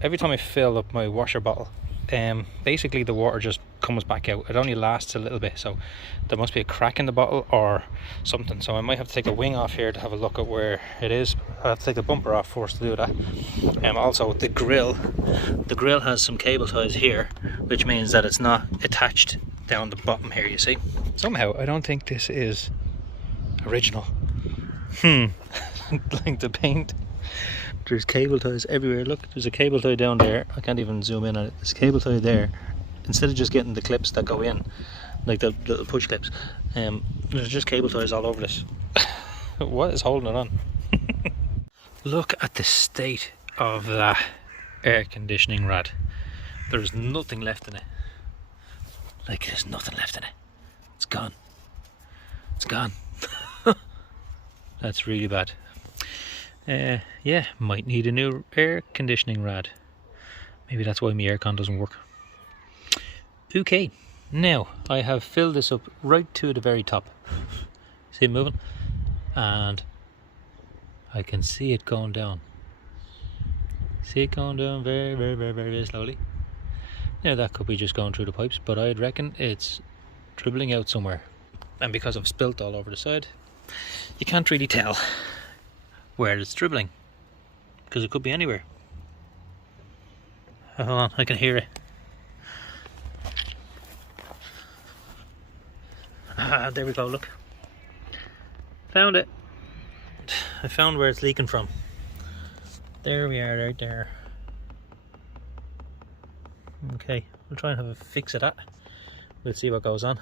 every time I fill up my washer bottle, basically the water just comes back out. It only lasts a little bit, so there must be a crack in the bottle or something. So I might have to take the wing off here to have a look at where it is. I have to take the bumper off first to do that. Also the grill has some cable ties here, which means that it's not attached down the bottom here, you see. Somehow I don't think this is original. Like the paint, there's cable ties everywhere. Look, there's a cable tie down there. I can't even zoom in on it. There's a cable tie there. Instead of just getting the clips that go in, like the little push clips, there's just cable ties all over this. What is holding it on? Look at the state of that air conditioning rad. There's nothing left in it. Like, there's nothing left in it. It's gone. It's gone. That's really bad. Yeah, might need a new air conditioning rad. Maybe that's why my aircon doesn't work. Okay, now I have filled this up right to the very top. See it moving? And I can see it going down. See it going down very, very, very, very slowly. Now that could be just going through the pipes, but I'd reckon it's dribbling out somewhere. And because I've spilt all over the side, you can't really tell where it's dribbling, because it could be anywhere. Hold on, I can hear it. There we go, look. Found it. I found where it's leaking from. There we are, right there. Okay, we'll try and have a fix of that. We'll see what goes on.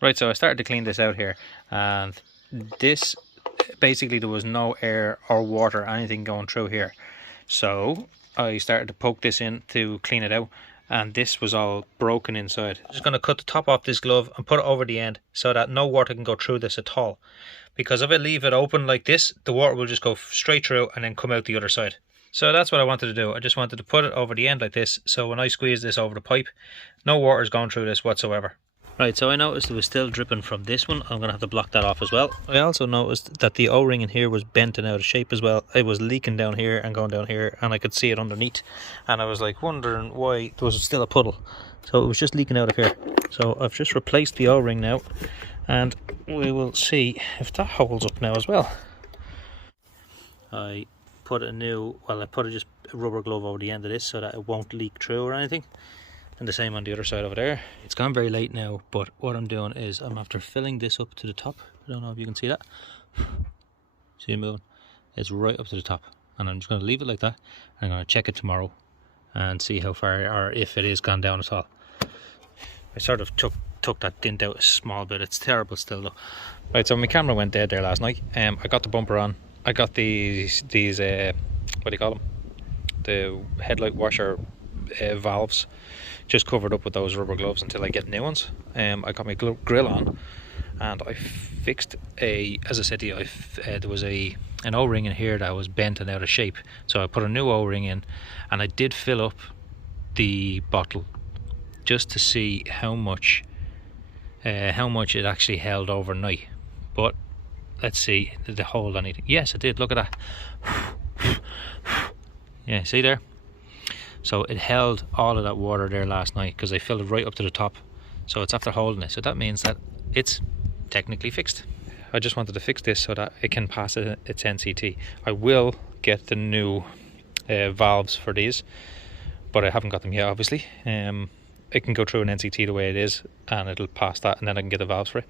Right, so I started to clean this out here, and this, basically there was no air or water or anything going through here. So I started to poke this in to clean it out, and this was all broken inside. I'm just going to cut the top off this glove and put it over the end so that no water can go through this at all. Because if I leave it open like this, the water will just go straight through and then come out the other side. So that's what I wanted to do. I just wanted to put it over the end like this, so when I squeeze this over the pipe, no water is going through this whatsoever. Right, so I noticed it was still dripping from this one. I'm going to have to block that off as well. I also noticed that the O-ring in here was bent and out of shape as well. It was leaking down here and going down here, and I could see it underneath. And I was like wondering why there was still a puddle. So it was just leaking out of here. So I've just replaced the O-ring now, and we will see if that holds up now as well. I put just a rubber glove over the end of this so that it won't leak through or anything. And the same on the other side over there. It's gone very late now, but what I'm doing is I'm after filling this up to the top. I don't know if you can see that. See it moving? It's right up to the top. And I'm just going to leave it like that. I'm going to check it tomorrow and see how far, or if it is gone down at all. I sort of took that dint out a small bit. It's terrible still though. Right, so my camera went dead there last night. I got the bumper on. I got these what do you call them? The headlight washer valves, just covered up with those rubber gloves until I get new ones. I got my grill on, and I fixed as I said to you, there was an O-ring in here that was bent and out of shape, so I put a new O-ring in, and I did fill up the bottle just to see how much it actually held overnight. But let's see, did it hold anything? Yes, it did. Look at that. Yeah, see there? So it held all of that water there last night because I filled it right up to the top. So it's after holding it. So that means that it's technically fixed. I just wanted to fix this so that it can pass its NCT. I will get the new valves for these, but I haven't got them yet, obviously. It can go through an NCT the way it is, and it'll pass that, and then I can get the valves for it.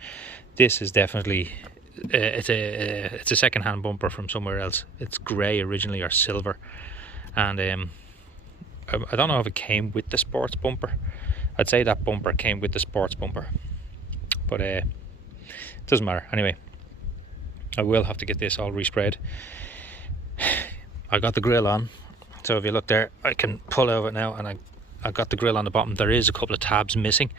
This is definitely it's a second-hand bumper from somewhere else. It's grey originally, or silver, and I don't know if it came with the sports bumper. I'd say that bumper came with the sports bumper, but it doesn't matter. Anyway, I will have to get this all resprayed. I got the grill on, so if you look there, I can pull out of it now, and I got the grill on the bottom. There is a couple of tabs missing,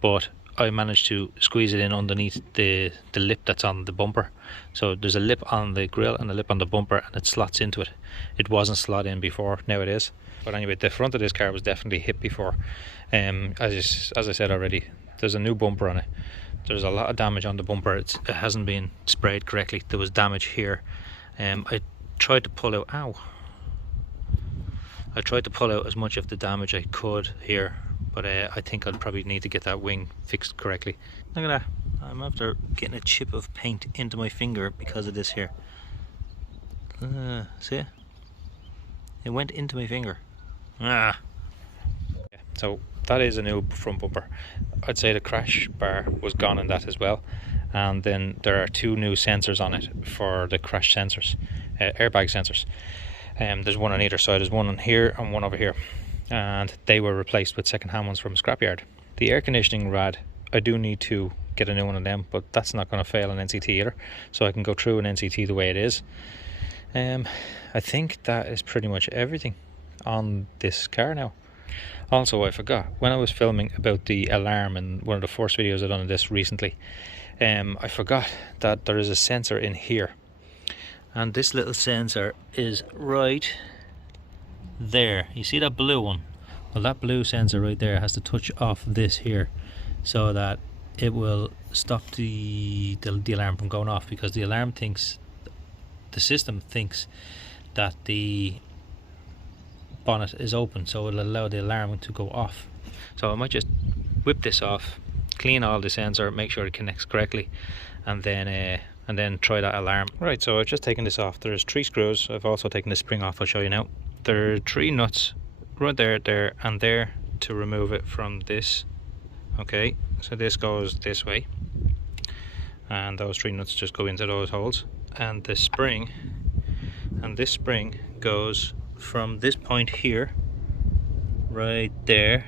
but I managed to squeeze it in underneath the lip that's on the bumper. So there's a lip on the grill and a lip on the bumper, and it slots into it. It wasn't slot in before, now it is. But anyway, the front of this car was definitely hit before. As I said already, there's a new bumper on it. There's a lot of damage on the bumper. It hasn't been sprayed correctly. There was damage here. I tried to pull out, I tried to pull out as much of the damage I could here, but I think I'll probably need to get that wing fixed correctly. Look at that, I'm after getting a chip of paint into my finger because of this here. See? It went into my finger. So that is a new front bumper. I'd say the crash bar was gone in that as well, and then there are 2 new sensors on it for the crash sensors, airbag sensors. There's one on either side. There's one on here and one over here, and they were replaced with second-hand ones from a scrapyard. The air conditioning rad, I do need to get a new one of them, but that's not going to fail an NCT either, so I can go through an NCT the way it is. I think that is pretty much everything on this car now. Also, I forgot, when I was filming about the alarm in one of the first videos I've done of this recently, I forgot that there is a sensor in here, and this little sensor is right there. You see that blue one? Well, that blue sensor right there has to touch off this here so that it will stop the alarm from going off, because the alarm thinks, the system thinks that the bonnet is open, so it'll allow the alarm to go off. So I might just whip this off, clean all the sensor, make sure it connects correctly, and then try that alarm. Right, so I've just taken this off. There's 3 screws. I've also taken the spring off. I'll show you now. There are 3 nuts right there and there to remove it from this. Okay, so this goes this way, and those 3 nuts just go into those holes, and the spring, and this spring goes from this point here right there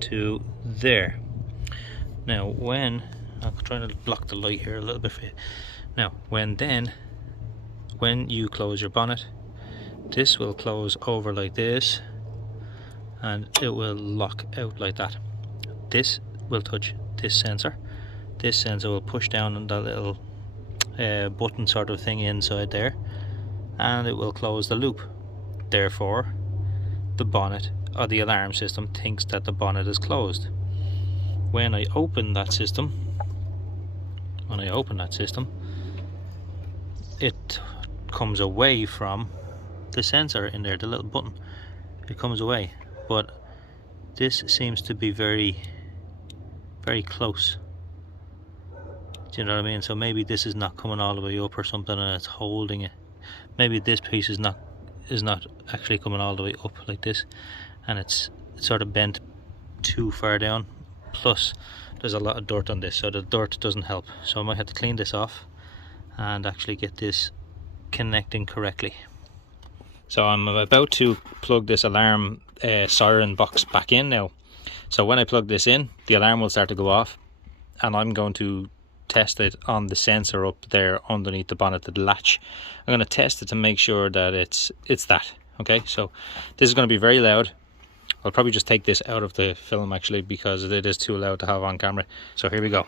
to there. Now I'm trying to block the light here a little bit for you. Now when you close your bonnet, this will close over like this, and it will lock out like that. This will touch this sensor. This sensor will push down on the little button sort of thing inside there, and it will close the loop. Therefore, the bonnet, or the alarm system, thinks that the bonnet is closed. When I open that system, it comes away from the sensor in there, the little button. It comes away, but this seems to be very, very close. Do you know what I mean? So maybe this is not coming all the way up or something, and it's holding it. Maybe this piece is not actually coming all the way up like this, and it's sort of bent too far down. Plus there's a lot of dirt on this, so the dirt doesn't help. So I might have to clean this off and actually get this connecting correctly. So I'm about to plug this alarm siren box back in now. So when I plug this in, the alarm will start to go off, and I'm going to test it on the sensor up there underneath the bonnet, the latch. I'm going to test it to make sure that it's that. Okay, so this is going to be very loud. I'll probably just take this out of the film actually, because it is too loud to have on camera. So here we go.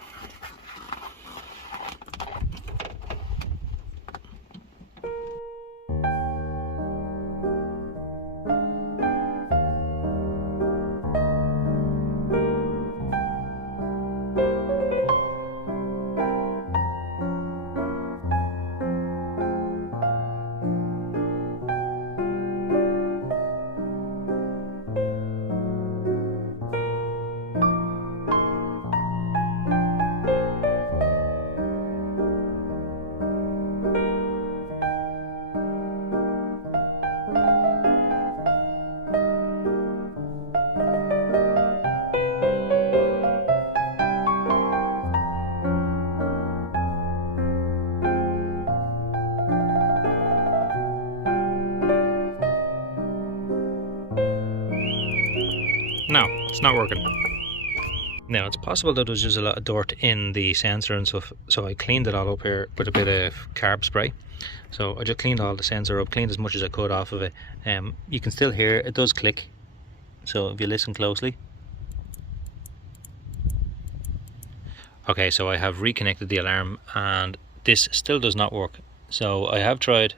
No, it's not working. Now, it's possible that there's just a lot of dirt in the sensor and stuff, so I cleaned it all up here with a bit of carb spray. So I just cleaned all the sensor up, cleaned as much as I could off of it. You can still hear it does click, so if you listen closely. Okay, so I have reconnected the alarm and this still does not work. So I have tried,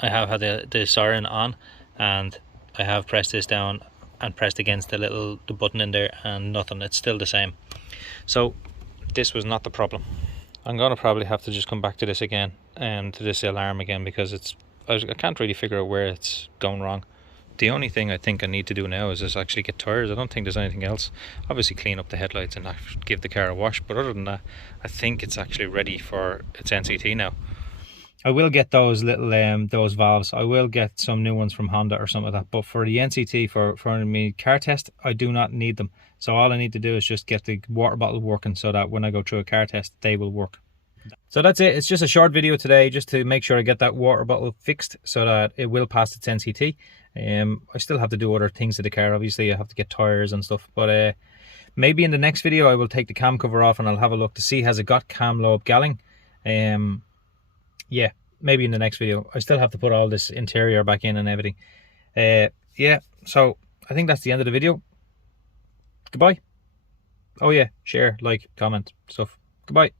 I have had the siren on, and I have pressed this down and pressed against the button in there, and nothing. It's still the same. So this was not the problem. I'm gonna probably have to just come back to this again, and to this alarm again, because I can't really figure out where it's going wrong. The only thing I think I need to do now is just actually get tyres. I don't think there's anything else. Obviously clean up the headlights and give the car a wash, but other than that, I think it's actually ready for its NCT now. I will get those little those valves. I will get some new ones from Honda or something like that. But for the NCT, for me car test, I do not need them. So all I need to do is just get the water bottle working so that when I go through a car test, they will work. So that's it. It's just a short video today just to make sure I get that water bottle fixed so that it will pass its NCT. I still have to do other things to the car. Obviously, I have to get tires and stuff. But maybe in the next video, I will take the cam cover off and I'll have a look to see has it got cam lobe galling. Yeah, maybe in the next video. I still have to put all this interior back in and everything. Yeah, so I think that's the end of the video. Goodbye. Oh yeah, share, like, comment, stuff. Goodbye.